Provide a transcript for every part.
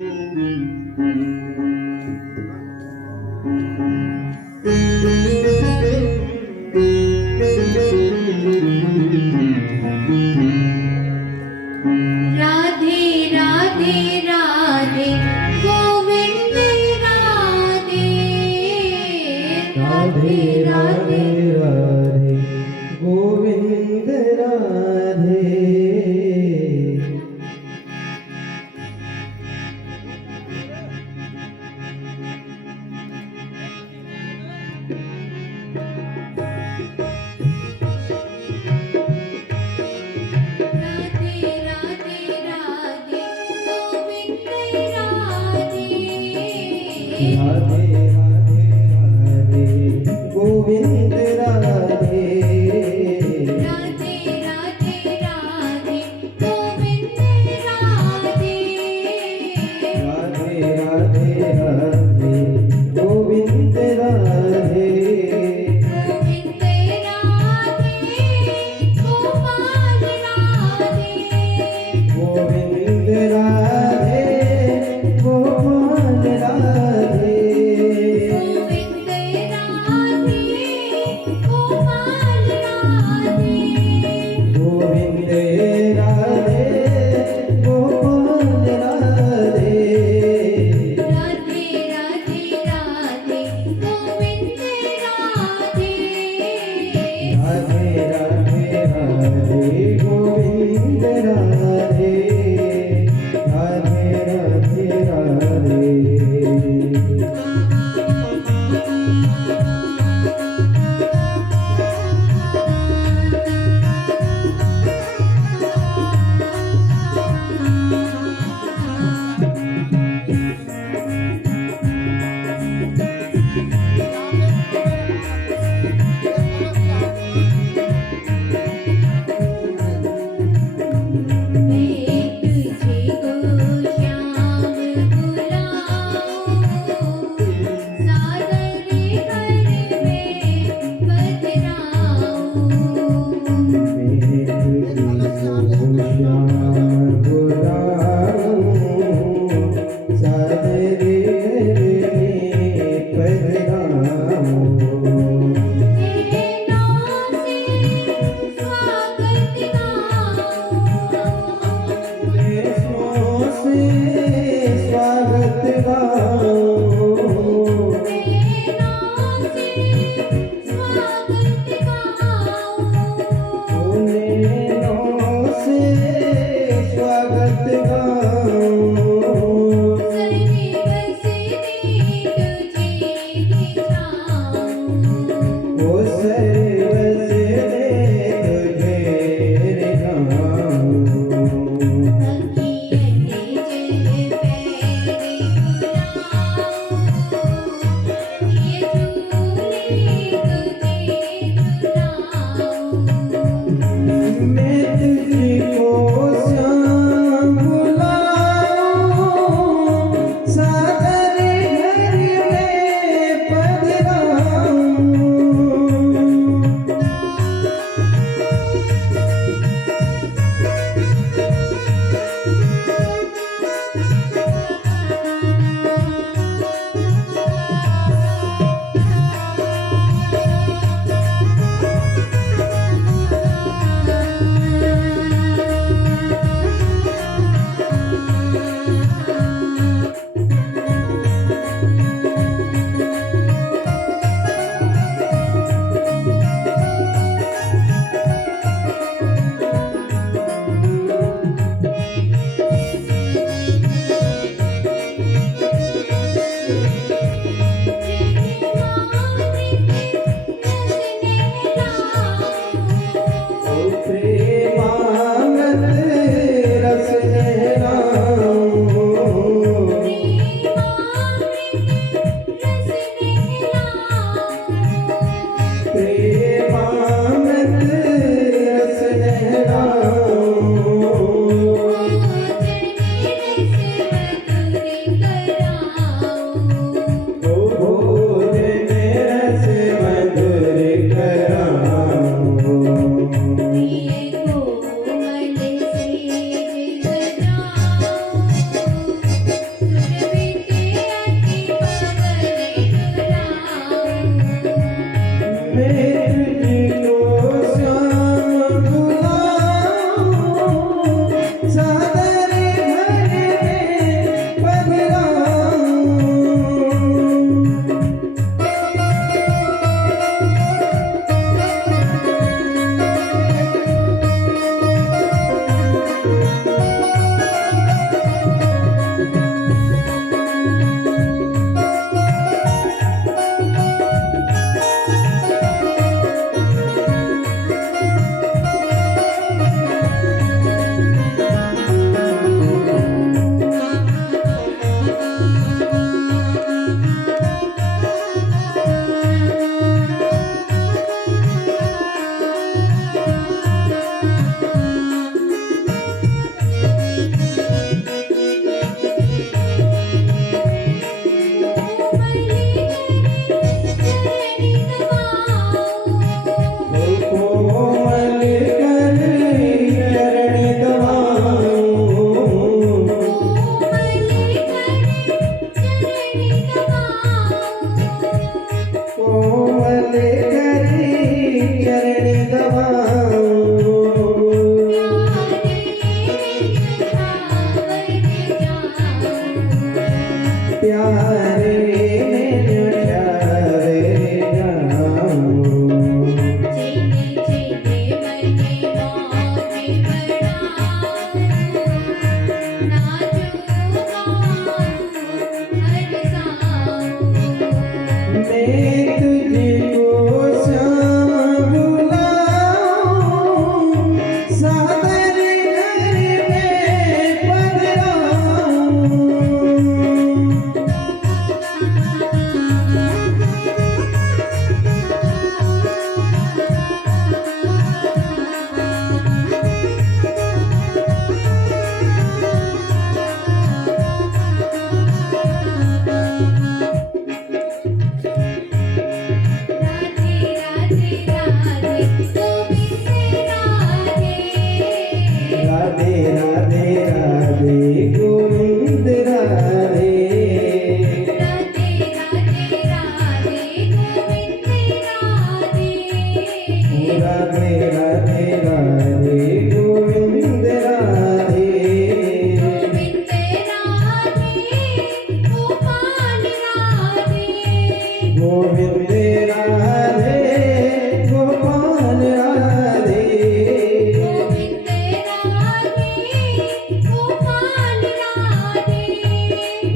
राधे राधे राधे गोविंद राधे राधे राधे राधे गोविंद राधे। राधे राधे राधे गोविंद राधे राधे राधे राधे गोविंद राधे। राधे राधे राधे गोविंद राधे राधे राधे राधे गोविंद राधे। गोविंद राधे गोपाल राधे गोविंद राधे गोपाल राधे। गोविंद राधे गोपाल राधे गोविंद राधे गोपाल राधे। राधे राधे राधे गोविंद राधे राधे राधे राधे गोविंद राधे। राधे राधे राधे। मैं तुझे को श्याम बुलाऊं सागर घर में बदराऊं तेरे नाम से स्वागत गाऊं तेरे नाम से स्वागत गाऊं सर्वे बसने तुझे दिखाऊं अखियते जल पैरे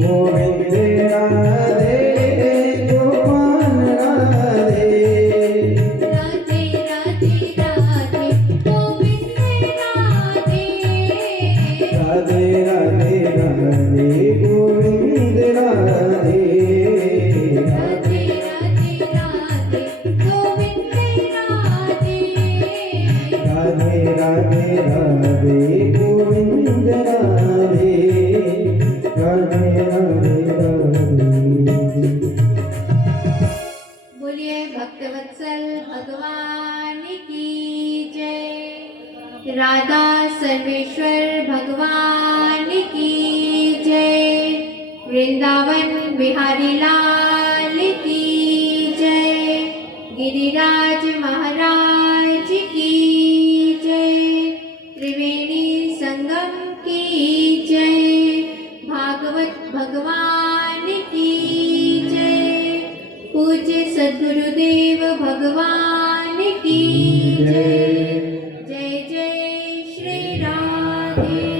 गोविंद राधे गोपाल राधे राधे राधे राधे गोविंद राधे राधे राधे राधे गोविंद राधे राधे राधे राधे गोविंद राधे राधे राधे राधे गोविंद राधे राधे राधे राधे बोलिए भक्तवत्सल भगवान की जय। राधा सर्वेश्वर भगवान की जय। वृंदावन बिहारी लाल की जय। गिरिराज महाराज की जय। त्रिवेणी संगम की जय। भागवत भगवान की जय। पूज्य सद्गुरुदेव भगवान की जय। जय जय श्री राधे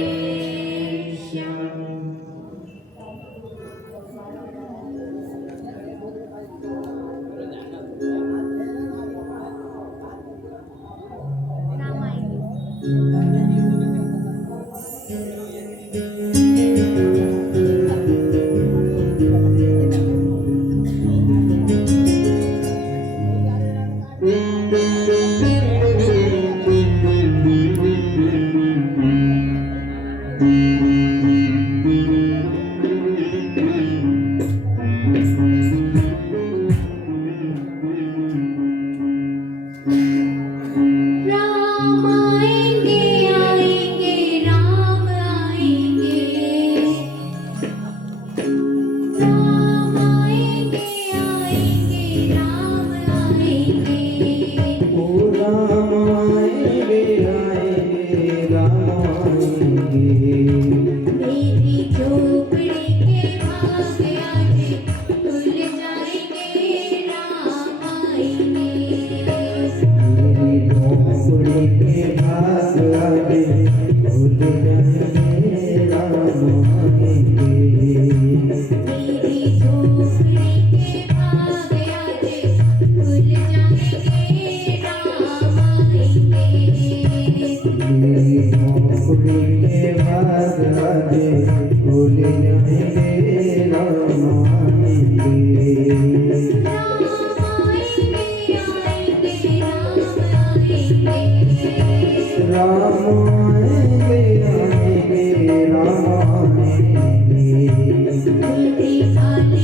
श्याम। राम आएंगे आएंगे राम आएंगे। राम आएंगे आएंगे राम आएंगे। ओ राम आएंगे आएंगे राम आएंगे मेरी झोपड़ी के भाग आज खुल जाएंगे राम आएंगे। मेरी झोपड़ी के भाग आगे भूल जाएंगे राम आएंगे मेरी झोपड़ी के भाग आज खुल जाएंगे राम आएंगे। मेरी झोपड़ी के भाग आगे भूल जाएंगे राम आएंगे राम आएंगे आएंगे राम आएंगे। राम आएंगे आएंगे राम आएंगे मेरी खाली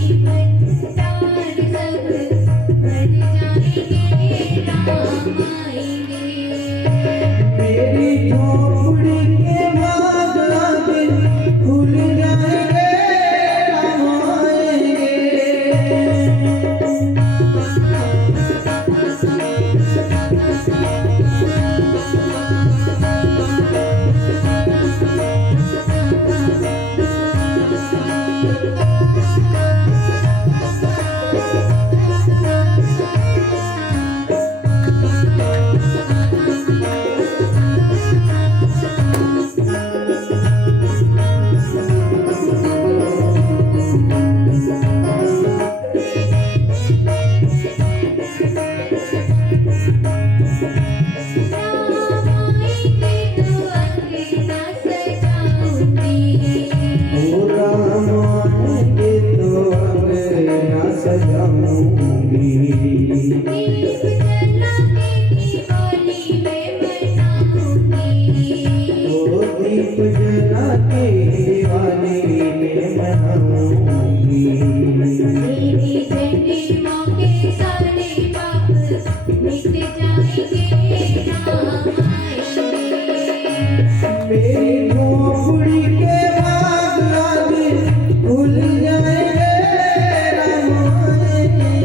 भंडार सब भर जाएंगे राम आएंगे। मेरी झोपड़ी के भाग आगे खुल जाएंगे राम आएंगे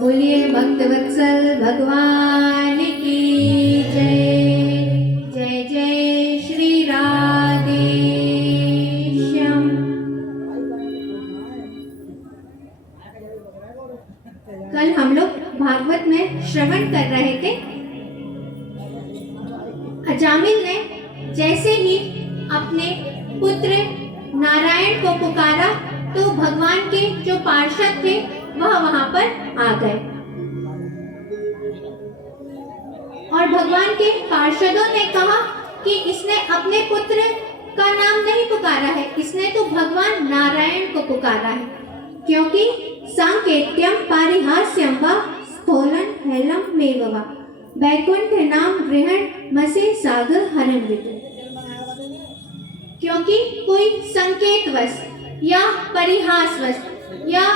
बोलिए भक्त वत्सल भगवान की जय। जय जय श्री राधे श्याम। कल हम लोग भागवत में श्रवण कर रहे थे। अजामिल ने जैसे ही अपने पुत्र नारायण को पुकारा तो भगवान के जो पार्षद थे वह वहां पर आ गए और भगवान के पार्षदों ने कहा कि इसने अपने पुत्र का नाम नहीं पुकारा है, इसने तो भगवान नारायण को पुकारा है, क्योंकि सांकेत्यम पारिहास्यम वा स्थूलन हेलम मेववा वैकुंठ नाम गृहण मसे सागर हरण विदु। क्योंकि कोई संकेतवश या परिहासवश या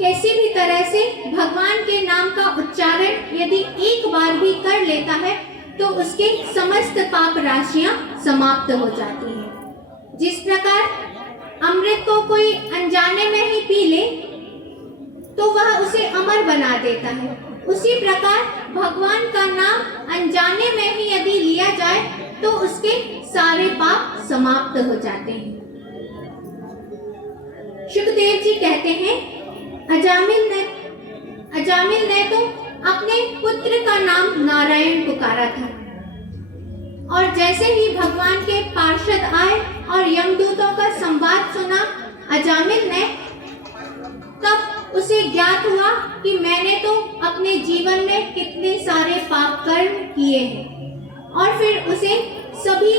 कैसी भी तरह से भगवान के नाम का उच्चारण यदि एक बार भी कर लेता है तो उसके समस्त पाप राशियां समाप्त हो जाती हैं। जिस प्रकार अमृत को कोई अनजाने में ही पी ले तो वह उसे अमर बना देता है, उसी प्रकार भगवान का नाम अनजाने में ही यदि लिया जाए तो उसके सारे पाप समाप्त हो जाते हैं। शुकदेव जी कहते हैं अजामिल ने तो अपने पुत्र का नाम नारायण पुकारा था और जैसे ही भगवान के पार्षद आए और यमदूतों का संवाद सुना अजामिल ने, तब उसे ज्ञात हुआ कि मैंने तो अपने जीवन में कितने सारे पाप कर्म किए हैं और फिर उसे सभी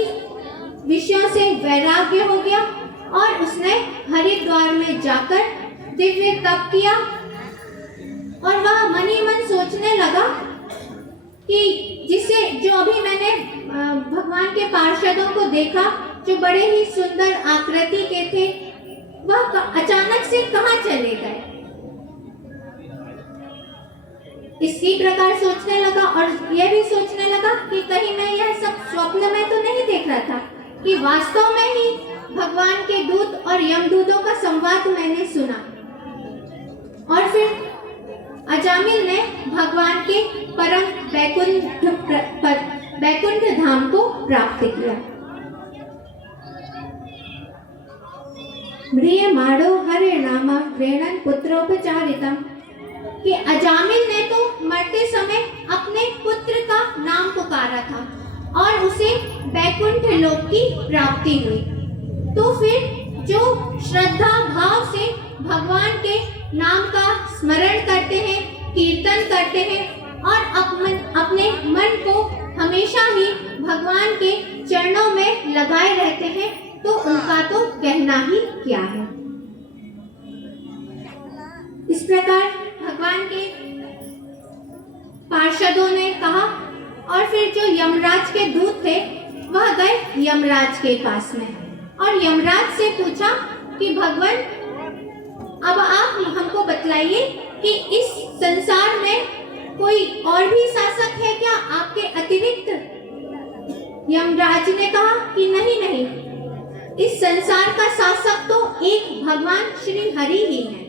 विषयों से वैराग्य हो गया और उसने हरिद्वार में जाकर दिव्य तप किया और वह मन ही मन सोचने लगा कि जिससे जो अभी मैंने भगवान के पार्षदों को देखा जो बड़े ही सुंदर आकृति के थे वह अचानक से कहाँ चले गए। इसी प्रकार सोचने लगा और यह भी सोचने लगा कि कहीं मैं यह सब स्वप्न में तो नहीं देख रहा था कि वास्तव में ही भगवान के दूत और यमदूतों का संवाद मैंने सुना। और फिर अजामिल ने भगवान के परम वैकुंठ धाम को प्राप्त किया। म्रियमाणो हरे नामा प्रेणन पुत्रोपचारितम कि अजामिल ने तो मरते समय अपने पुत्र का नाम पुकारा था और उसे वैकुंठ लोक की प्राप्ति हुई। तो फिर जो श्रद्धा भाव से भगवान के नाम का स्मरण करते हैं, कीर्तन करते हैं और अपने मन को हमेशा ही भगवान के चरणों में लगाए रहते हैं तो उनका तो कहना ही क्या है। इस प्रकार भगवान के पार्षदों ने कहा और फिर जो यमराज के दूत थे वह गए यमराज के पास में और यमराज से पूछा कि भगवान अब आप हमको बतलाइए कि इस संसार में कोई और भी शासक है क्या आपके अतिरिक्त। यमराज ने कहा कि नहीं, इस संसार का शासक तो एक भगवान श्री हरि ही है।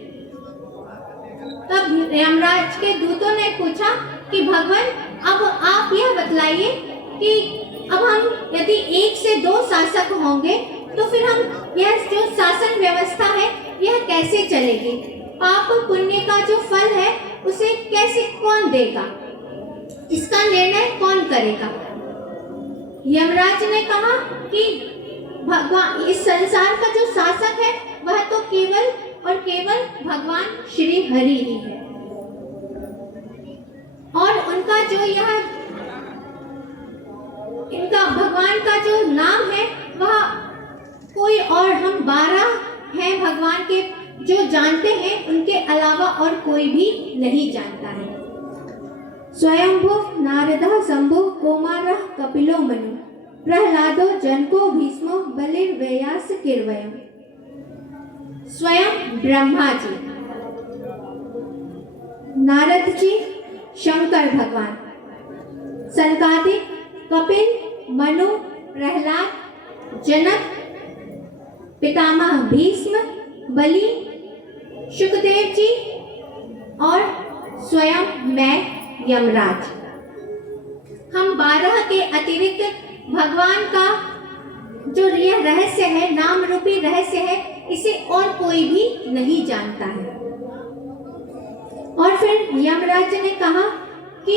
तब यमराज के दूतों ने पूछा कि भगवान अब आप यह बतलाइए कि अब हम यदि एक से दो शासक होंगे तो फिर हम यह जो शासन व्यवस्था है यह कैसे चलेगी, पाप पुण्य का जो फल है उसे कैसे कौन देगा, इसका निर्णय कौन करेगा। यमराज ने कहा कि भगवान इस संसार का जो शासक है वह तो केवल और केवल भगवान श्री हरि ही है और उनका जो यह इनका भगवान का जो नाम है वह कोई और हम 12 हैं भगवान के जो जानते हैं, उनके अलावा और कोई भी नहीं जानता है। स्वयंभू नारदः शंभु कुमारः कपिलो मनु प्रहलादो जनको भीष्मो बलिर्व्यास किर्वयम्। स्वयं ब्रह्मा जी, नारद जी शंकर भगवान, सनकादिक, कपिल, मनु, प्रहलाद, जनक, पितामह भीष्म, बलि, शुकदेव जी और स्वयं मैं यमराज, हम 12 के अतिरिक्त भगवान का जो यह रहस्य है, नाम रूपी रहस्य है, इसे और कोई भी नहीं जानता है। और फिर यमराज ने कहा कि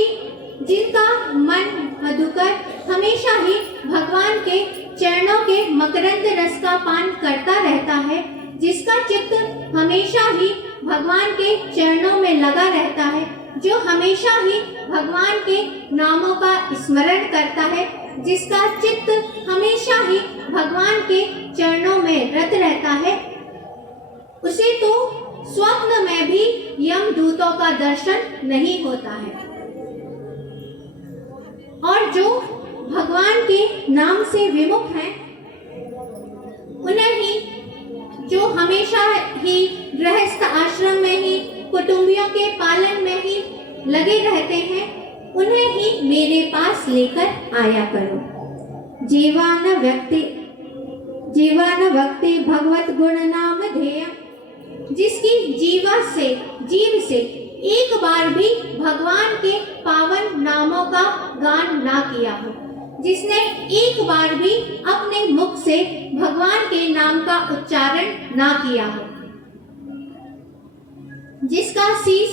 जिनका मन मधुकर हमेशा ही भगवान के चरणों के मकरंद रस का पान करता रहता है, जिसका चित्त हमेशा ही भगवान के चरणों में लगा रहता है, जो हमेशा ही भगवान के नामों का स्मरण करता है, जिसका चित्त हमेशा ही भगवान के चरणों में रत रहता है, उसे तो स्वप्न में भी यमदूतों का दर्शन नहीं होता है। और जो भगवान के नाम से विमुख हैं, उन्हें ही जो हमेशा ही गृहस्थ आश्रम में ही कुटुंबियों के पालन में ही लगे रहते हैं, उन्हें ही मेरे पास लेकर आया करो। जीवान भक्ति भगवत गुण नाम ध्येय, जिसकी जीव से एक बार भी भगवान के पावन नामों का गान ना किया हो, जिसने एक बार भी अपने मुख से भगवान के नाम का उच्चारण ना किया हो, जिसका शीश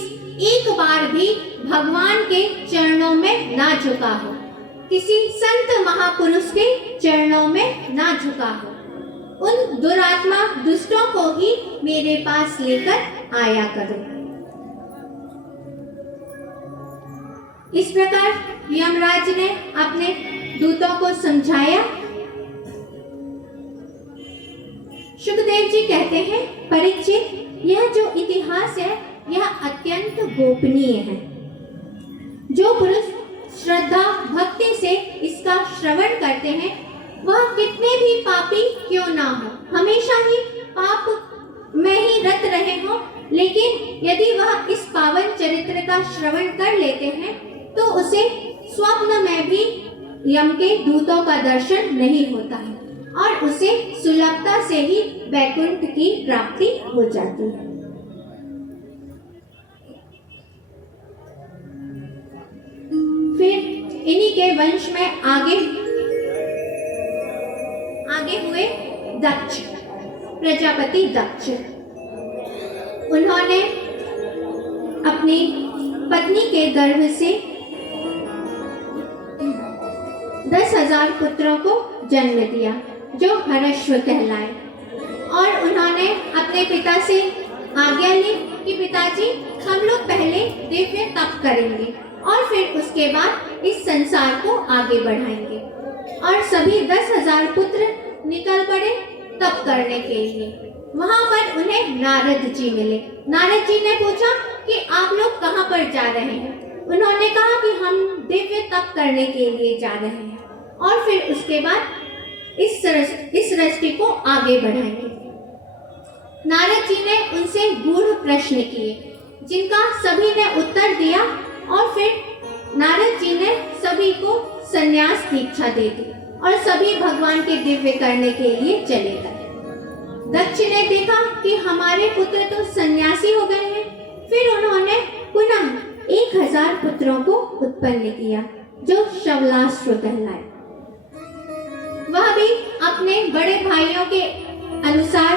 एक बार भी भगवान के चरणों में ना झुका हो, किसी संत महापुरुष के चरणों में ना झुका हो, उन दुरात्मा दुष्टों को ही मेरे पास लेकर आया करो। इस प्रकार यमराज ने अपने दूतों को समझाया। सुखदेव जी कहते हैं, परीक्षित, यह जो इतिहास है यह अत्यंत गोपनीय है। जो पुरुष श्रद्धा भक्ति से इसका श्रवण करते हैं, वह कितने भी पापी क्यों ना हो, हमेशा ही पाप में ही रत रहे हो, लेकिन यदि वह इस पावन चरित्र का श्रवण कर लेते हैं तो उसे स्वप्न में भी यम के दूतों का दर्शन नहीं होता है और उसे सुलभता से ही वैकुंठ की प्राप्ति हो जाती है। फिर इन्हीं के वंश में आगे हुए दक्ष, प्रजापति दक्ष। उन्होंने अपनी पत्नी के गर्भ से 10,000 पुत्रों को जन्म दिया, जो हरश्व कहलाए, और उन्होंने अपने पिता से आज्ञा ली कि पिताजी, हम लोग पहले दिव्य तप करेंगे और फिर उसके बाद इस संसार को आगे बढ़ाएंगे। और सभी 10,000 पुत्र निकल पड़े तप करने के लिए। वहां पर उन्हें नारद जी मिले। नारद जी ने पूछा कि आप लोग कहाँ पर जा रहे हैं? उन्होंने कहा कि हम दिव्य तप करने के लिए जा रहे हैं और फिर उसके बाद इस सृष्टि को आगे बढ़ाएंगे। नारद जी ने उनसे गूढ़ प्रश्न किए, जिनका सभी ने उत्तर दिया, और फिर नारद जी ने सभी को संन्यास दीक्षा दे दी और सभी भगवान के दिव्य करने के लिए चले गए। दक्ष ने देखा कि हमारे पुत्र तो सन्यासी हो गए हैं। फिर उन्होंने पुनः 1,000 पुत्रों को उत्पन्न किया, जो शवलाश्व कहलाए। वह भी अपने बड़े भाइयों के अनुसार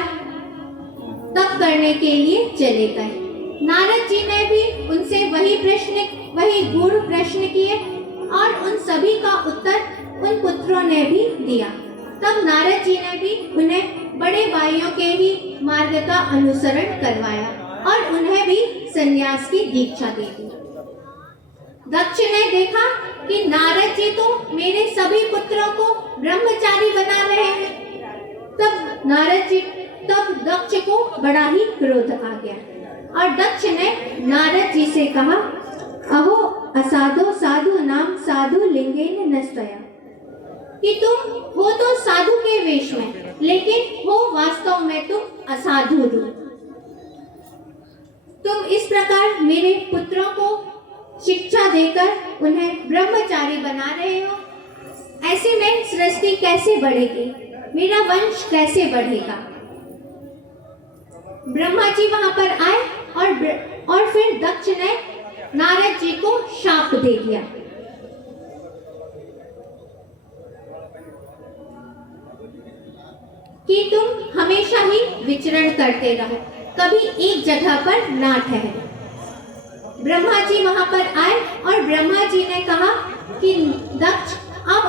तप करने के लिए चले गए। नारद जी ने भी उनसे वही गूढ़ प्रश्न किए और उन सभी का उत्तर उन पुत्रों ने भी दिया। तब नारद जी ने भी उन्हें बड़े भाइयों के ही मार्ग का अनुसरण करवाया और उन्हें भी संन्यास की दीक्षा दे दी। दक्ष ने देखा कि नारद जी तो मेरे सभी पुत्रों को ब्रह्मचारी बना रहे हैं। तब दक्ष को बड़ा ही क्रोध आ गया और दक्ष ने नारद जी से कहा, अहो असाधो साधु नाम साधु लिंगेन नस्तया, कि तुम हो तो साधु के वेश में, लेकिन हो वास्तव में तुम असाधु हो। तुम इस प्रकार मेरे पुत्रों को शिक्षा देकर उन्हें ब्रह्मचारी बना रहे हो। ऐसे में सृष्टि कैसे बढ़ेगी? मेरा वंश कैसे बढ़ेगा? ब्रह्मा जी वहां पर आए और फिर दक्ष ने नारद जी को शाप दे दिया। कि तुम हमेशा ही विचरण करते रहो, कभी एक जगह पर ना ठहरो। ब्रह्मा जी वहां पर आए और ब्रह्मा जी ने कहा कि दक्ष, अब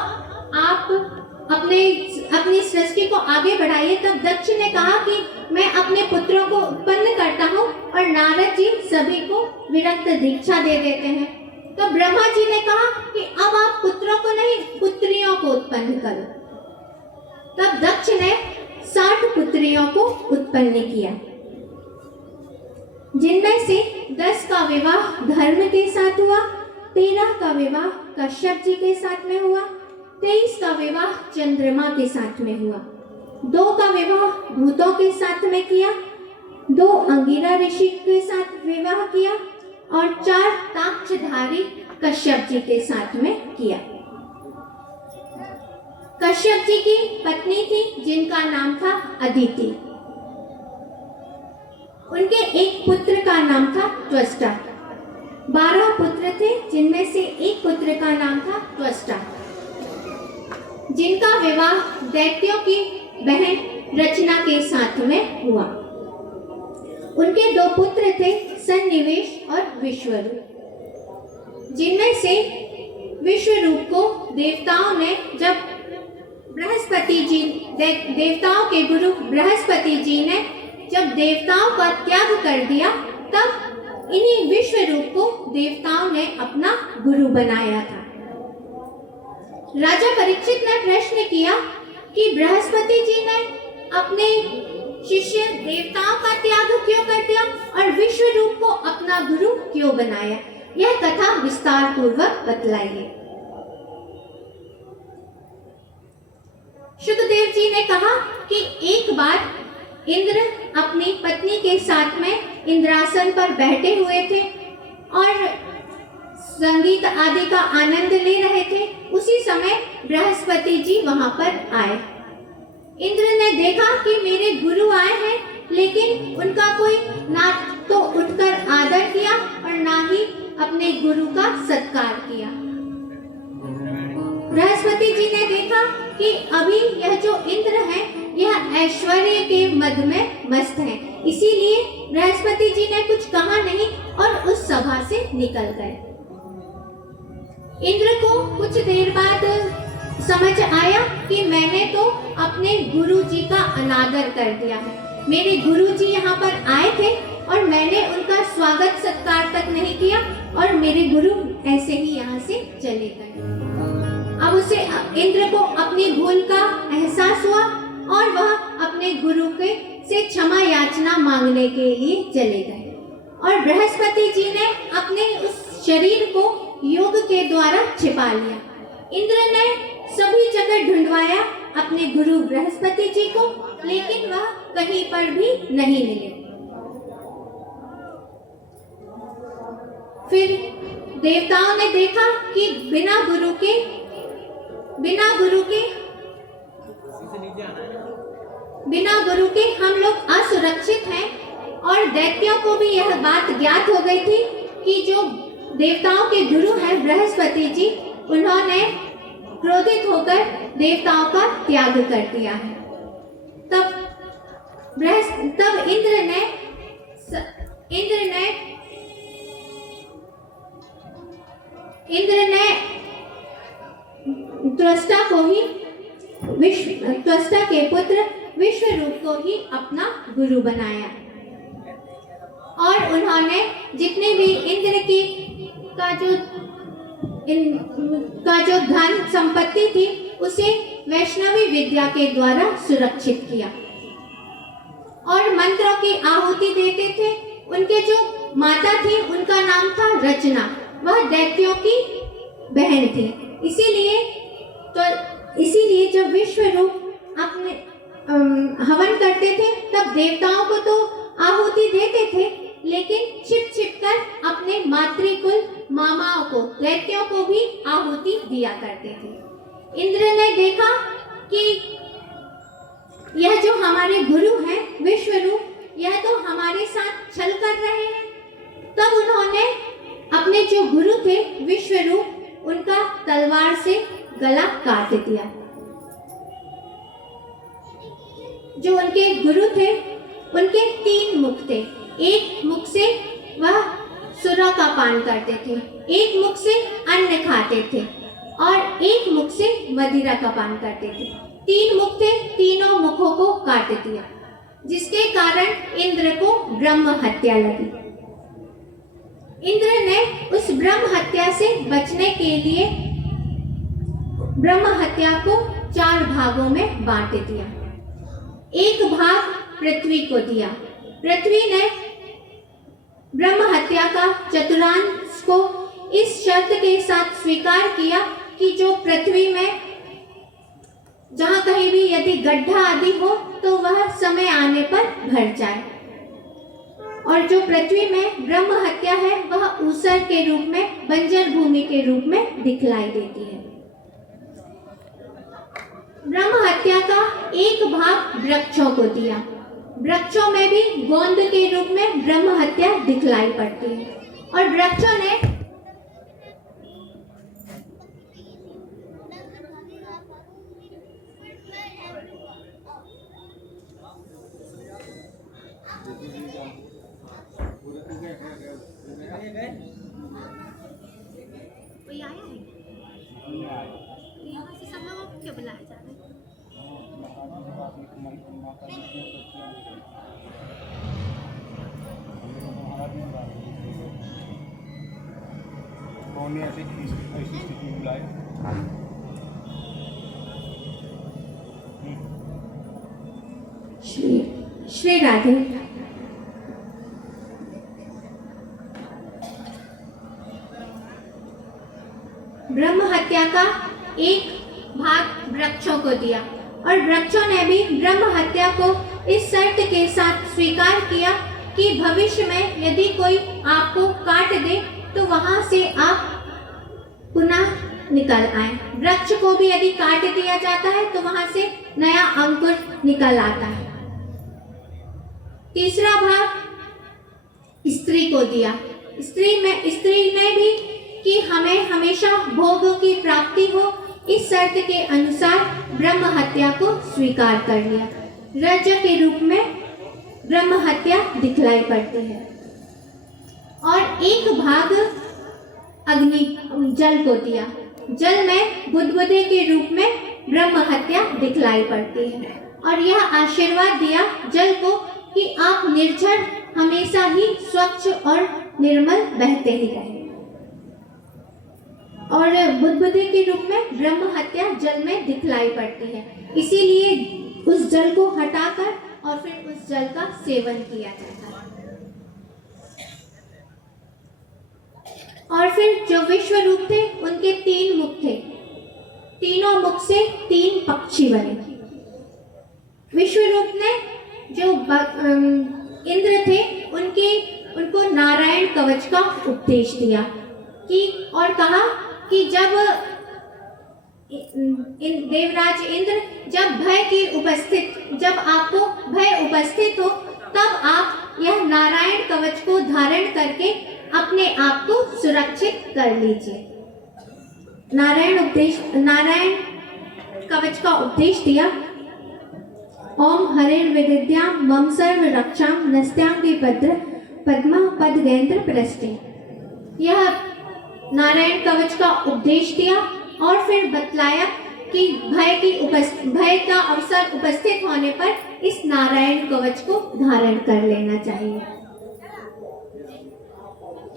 आप अपनी सृष्टि को आगे बढ़ाइए। तब दक्ष ने कहा कि मैं अपने पुत्रों को उत्पन्न करता हूँ, और नारद जी सभी को विरक्त दीक्षा दे देते हैं। तो ब्रह्मा जी ने कहा कि अब आप पुत्रों को नहीं, पुत्रियों को उत्पन्न करो। तब दक्ष ने 60 पुत्रियों को उत्पन्न किया, जिनमें से 10 का विवाह धर्म के साथ हुआ, 13 का विवाह कश्यप जी के साथ में हुआ, 23 का विवाह चंद्रमा के साथ में हुआ, 2 का विवाह भूतों के साथ में किया, 2 अंगिरा ऋषि के साथ विवाह किया, और 4 ताक्षधारी कश्यप जी के साथ में किया। कश्यप जी की पत्नी थी जिनका नाम था अदिति। उनके एक पुत्र का नाम था त्वष्टा। 12 पुत्र थे, जिनमें से एक पुत्र का नाम था त्वष्टा, जिनका विवाह दैत्यों की बहन रचना के साथ में हुआ। उनके 2 पुत्र थे, सन्निवेश और विश्वरूप, जिनमें से विश्वरूप को देवताओं ने जब देवताओं के गुरु बृहस्पति जी ने जब देवताओं का त्याग कर दिया, तब इन्हीं विश्वरूप को देवताओं ने अपना गुरु बनाया था। राजा परीक्षित ने प्रश्न किया कि बृहस्पति जी ने अपने शिष्य देवताओं का त्याग क्यों कर दिया और विश्वरूप को अपना गुरु क्यों बनाया? यह कथा विस्तार पूर्वक बतलाइए। शुकदेव जी ने कहा कि एक बार इंद्र अपनी पत्नी के साथ में इंद्रासन पर बैठे हुए थे और संगीत आदि का आनंद ले रहे थे। उसी समय बृहस्पति जी वहां पर आए। इंद्र ने देखा कि मेरे गुरु आए हैं, लेकिन उनका कोई ना तो उठकर आदर किया और ना ही अपने गुरु का सत्कार किया। बृहस्पति जी ने देखा कि अभी यह जो इंद्र है यह ऐश्वर्य के मद में मस्त है, इसीलिए बृहस्पति जी ने कुछ कहा नहीं और उस सभा से निकल गए। इंद्र को कुछ देर बाद समझ आया कि मैंने तो अपने गुरु जी का अनादर कर दिया है। मेरे गुरु जी यहाँ पर आए थे और मैंने उनका स्वागत सत्कार तक नहीं किया और मेरे गुरु ऐसे ही यहाँ से चले गए। अब उसे इंद्र को अपनी भूल का एहसास हुआ और वह अपने गुरु के से क्षमा याचना मांगने के लिए चले गए। और बृहस्पति जी ने अपने उस शरीर को योग के द्वारा छिपा लिया। इंद्र ने सभी जगह ढूंढवाया अपने गुरु बृहस्पति जी को, लेकिन वह कहीं पर भी नहीं मिले। फिर देवताओं ने देखा कि बिना गुरु के हम लोग असुरक्षित हैं, और दैत्यों को भी यह बात ज्ञात हो गई थी कि जो देवताओं के गुरु हैं बृहस्पति जी, उन्होंने क्रोधित होकर देवताओं का त्याग कर दिया है। तब इंद्र ने त्वष्टा के पुत्र विश्वरूप को ही अपना गुरु बनाया, और उन्होंने जितने भी इंद्र की का जो धन संपत्ति थी उसे वैष्णवी विद्या के द्वारा सुरक्षित किया और मंत्रों की आहुति देते थे। उनके जो माता थी उनका नाम था रचना, वह दैत्यों की बहन थी। इसीलिए जब विश्वरूप अपने हवन करते थे तब देवताओं को तो आहुति देते थे, लेकिन छिप छिप कर अपने मातृकुल मामाओं को, दैत्यों को भी आहुति दिया करते थे। इंद्र ने देखा कि यह जो हमारे गुरु हैं विश्वरूप, यह तो हमारे साथ छल कर रहे हैं। तब उन्होंने अपने जो गुरु थे विश्वरूप, उनका तलवार से गला काट दिया। जो उनके गुरु थे उनके 3 मुख थे। एक मुख से वह सुरा का पान करते थे, एक मुख से अन्न खाते थे और एक मुख से मदिरा का पान करते थे। 3 मुख थे, तीनों मुखों को काट दिया, जिसके कारण इंद्र को ब्रह्म हत्या लगी। इंद्र ने उस ब्रह्म हत्या से बचने के लिए ब्रह्म हत्या को 4 भागों में बांट दिया। एक भाग पृथ्वी को दिया। पृथ्वी ने ब्रह्म हत्या का चतुर्थांश को इस शर्त के साथ स्वीकार किया कि जो पृथ्वी में जहां कहीं भी यदि गड्ढा आदि हो तो वह समय आने पर भर जाए, और जो पृथ्वी में ब्रह्म हत्या है वह ऊसर के रूप में, बंजर भूमि के रूप में दिखलाई देती है। ब्रह्म हत्या का एक भाग वृक्षों को दिया। वृक्षों में भी गोंद के रूप में ब्रह्म हत्या दिखलाई पड़ती है, और वृक्षों ने कोई आया है? यहाँ से सब लोगों को क्यों बुलाया जा रहा है? कौन ने ऐसी स्थिति में बुलाए? श्री राधे। ब्रह्म हत्या का एक भाग वृक्षों को दिया, और वृक्षों ने भी ब्रह्म हत्या को इस शर्त के साथ स्वीकार किया कि भविष्य में यदि कोई आपको काट दे तो वहां से आप पुनः निकल आए। वृक्ष को भी यदि काट दिया जाता है तो वहां से नया अंकुर निकल आता है। तीसरा भाग स्त्री को दिया। स्त्री ने भी कि हमें हमेशा भोगों की प्राप्ति हो, इस शर्त के अनुसार ब्रह्म हत्या को स्वीकार कर लिया। रज के रूप में ब्रह्म हत्या दिखलाई पड़ती है, और एक भाग जल को दिया। जल में बुदबुदे के रूप में ब्रह्म हत्या दिखलाई पड़ती है, और यह आशीर्वाद दिया जल को कि आप निर्झर हमेशा ही स्वच्छ और निर्मल बहते ही रहें। और बुदबुदे के रूप में ब्रह्म हत्या जल में दिखलाई पड़ती है, इसीलिए उस जल को हटाकर और फिर उस जल का सेवन किया जाता है। और फिर जो विश्व रूप थे उनके 3 मुख थे, तीनों मुख से 3 पक्षी बने। विश्व रूप ने जो इंद्र थे उनको नारायण कवच का उपदेश दिया कि, और कहा कि जब देवराज इंद्र जब आपको भय उपस्थित हो तब आप यह नारायण कवच को धारण करके अपने आप को सुरक्षित कर लीजिए। नारायण कवच का उपदेश दिया। ओम हरेर विदिद्याम मम सर्व रक्षाम नस्त्याम के पद्मा पद गैंद्र प्रस्ते। यह नारायण कवच का उपदेश दिया, और फिर बतलाया कि भय का अवसर उपस्थित होने पर इस नारायण कवच को धारण कर लेना चाहिए।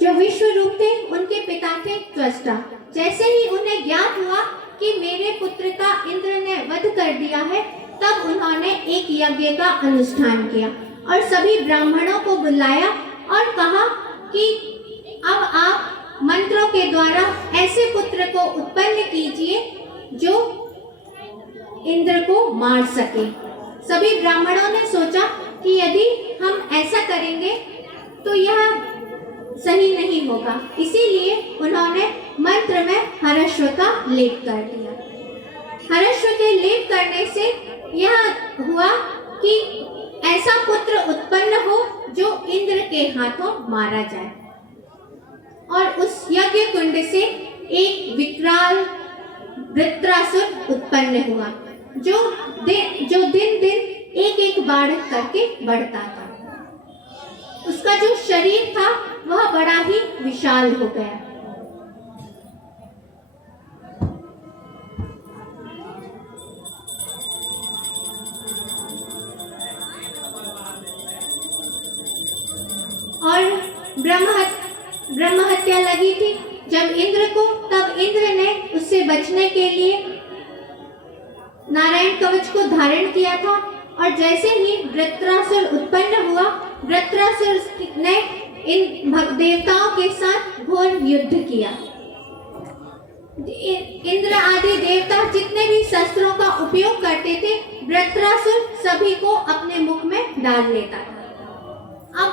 जो विश्व रूप थे उनके पिता थे त्वष्टा। जैसे ही उन्हें ज्ञात हुआ कि मेरे पुत्र का इंद्र ने वध कर दिया है, तब उन्होंने एक यज्ञ का अनुष्ठान किया और सभी ब्राह्मणों को बुलाया और कहा कि अब आप मंत्रों के द्वारा ऐसे पुत्र को उत्पन्न कीजिए जो इंद्र को मार सके। सभी ब्राह्मणों ने सोचा कि यदि हम ऐसा करेंगे तो यह सही नहीं होगा, इसीलिए उन्होंने मंत्र में हरस्व का लेप कर दिया। हरस्व के लेप करने से यह हुआ कि ऐसा पुत्र उत्पन्न हो जो इंद्र के हाथों मारा जाए, और उस यज्ञ कुंड से एक विकराल वृत्रासुर उत्पन्न हुआ जो दिन एक बाढ़ करके बढ़ता था। उसका जो शरीर था वह बड़ा ही विशाल हो गया। और ब्रह्म हत्या लगी थी जब इंद्र को, तब इंद्र ने उससे बचने के लिए नारायण कवच को धारण किया था। और जैसे ही वृत्रासुर उत्पन्न हुआ, वृत्रासुर ने इन देवताओं के साथ घोर युद्ध किया। इंद्र आदि देवता जितने भी शस्त्रों का उपयोग करते थे, वृत्रासुर सभी को अपने मुख में डाल लेता था। अब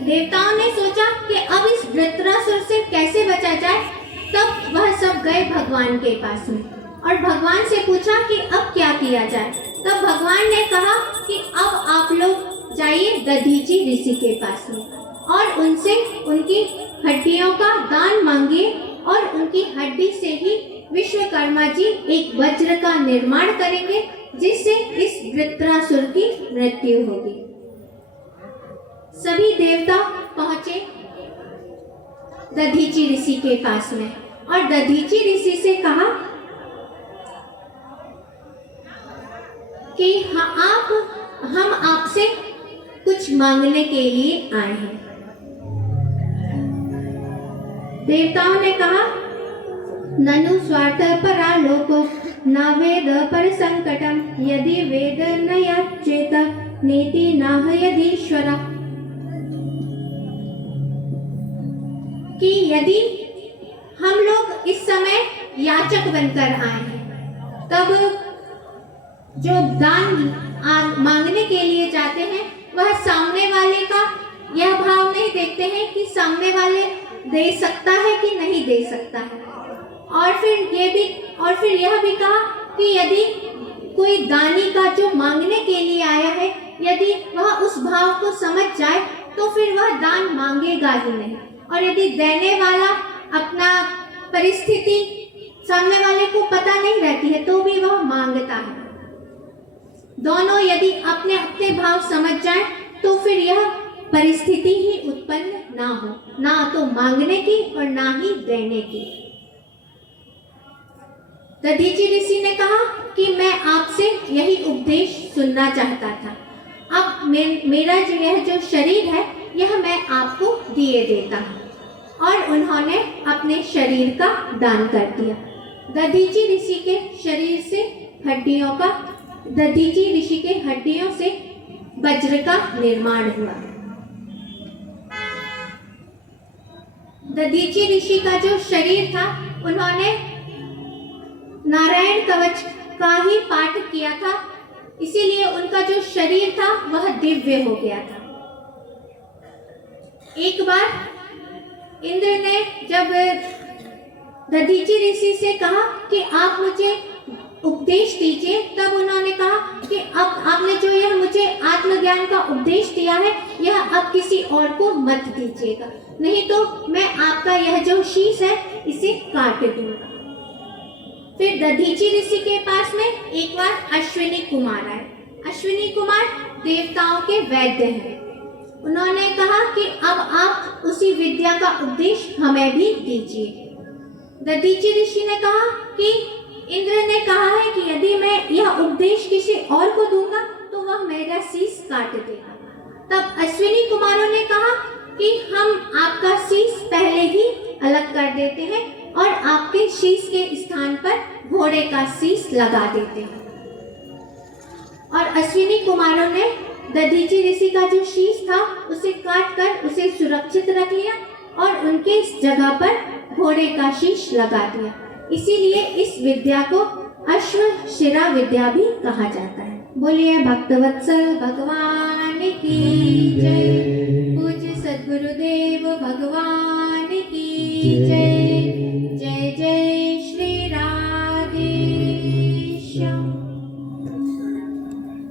देवताओं ने सोचा कि अब इस वृत्रासुर से कैसे बचा जाए। तब वह सब गए भगवान के पास में और भगवान से पूछा कि अब क्या किया जाए। तब भगवान ने कहा कि अब आप लोग जाइए दधीचि ऋषि के पास में और उनसे उनकी हड्डियों का दान मांगिए और उनकी हड्डी से ही विश्वकर्मा जी एक वज्र का निर्माण करेंगे, जिससे इस वृत्रासुर की मृत्यु होगी। सभी देवता पहुंचे दधीचि ऋषि के पास में और दधीचि ऋषि से कहा कि हम आपसे कुछ मांगने के लिए आए हैं। देवताओं ने कहा, ननु स्वार्थ परा लोको न वेद पर संकटम यदि वेद न याचेत नीति नाह यदीश्वरा। कि यदि हम लोग इस समय याचक बनकर आए हैं, तब जो दान मांगने के लिए जाते हैं वह सामने वाले का यह भाव नहीं देखते हैं कि सामने वाले दे सकता है कि नहीं दे सकता है। और फिर यह भी कहा कि यदि कोई दानी का जो मांगने के लिए आया है, यदि वह उस भाव को समझ जाए तो फिर वह दान मांगेगा ही नहीं। और यदि देने वाला अपना परिस्थिति सामने वाले को पता नहीं रहती है तो भी वह मांगता है। दोनों यदि अपने अपने भाव समझ जाए तो फिर यह परिस्थिति ही उत्पन्न ना हो, ना तो मांगने की और ना ही देने की। दधीचि ऋषि ने कहा कि मैं आपसे यही उपदेश सुनना चाहता था। अब मेरा जो शरीर है यह मैं आपको दिए देता हूँ। और उन्होंने अपने शरीर का दान कर दिया। दधीचि ऋषि के शरीर से दधीचि ऋषि के हड्डियों से वज्र का निर्माण हुआ। दधीचि ऋषि का जो शरीर था, उन्होंने नारायण कवच का ही पाठ किया था, इसीलिए उनका जो शरीर था वह दिव्य हो गया था। एक बार इंद्र ने जब दधीचि ऋषि से कहा कि आप मुझे उपदेश दीजिए, तब उन्होंने कहा कि अब आपने जो यह मुझे आत्मज्ञान का उपदेश दिया है, यह अब किसी और को मत दीजिएगा, नहीं तो मैं आपका यह जो शीश है इसे काट दूंगा। फिर दधीचि ऋषि के पास में एक बार अश्विनी कुमार आए। अश्विनी कुमार देवताओं के वैद्य हैं। उन्होंने कहा कि अब आप उसी विद्या का उपदेश हमें भी दीजिए। दधीचि ऋषि ने कहा कि इंद्र ने कहा है कि यदि मैं यह उपदेश किसी और को दूंगा तो वह मेरा शीश काट देगा। तब अश्विनी कुमारों ने कहा कि हम आपका शीश पहले ही अलग कर देते हैं और आपके शीश के स्थान पर घोड़े का शीश लगा देते हैं। और अश्विनी कुमारों ने दधीचि ऋषि का जो शीश था उसे काट कर उसे सुरक्षित रख लिया और उनके इस जगह पर घोड़े का शीश लगा दिया। इसीलिए इस विद्या को अश्वशिरा विद्या भी कहा जाता है। बोलिए भक्तवत्सल भगवान की जय। पूज्य सद्गुरुदेव भगवान की जय।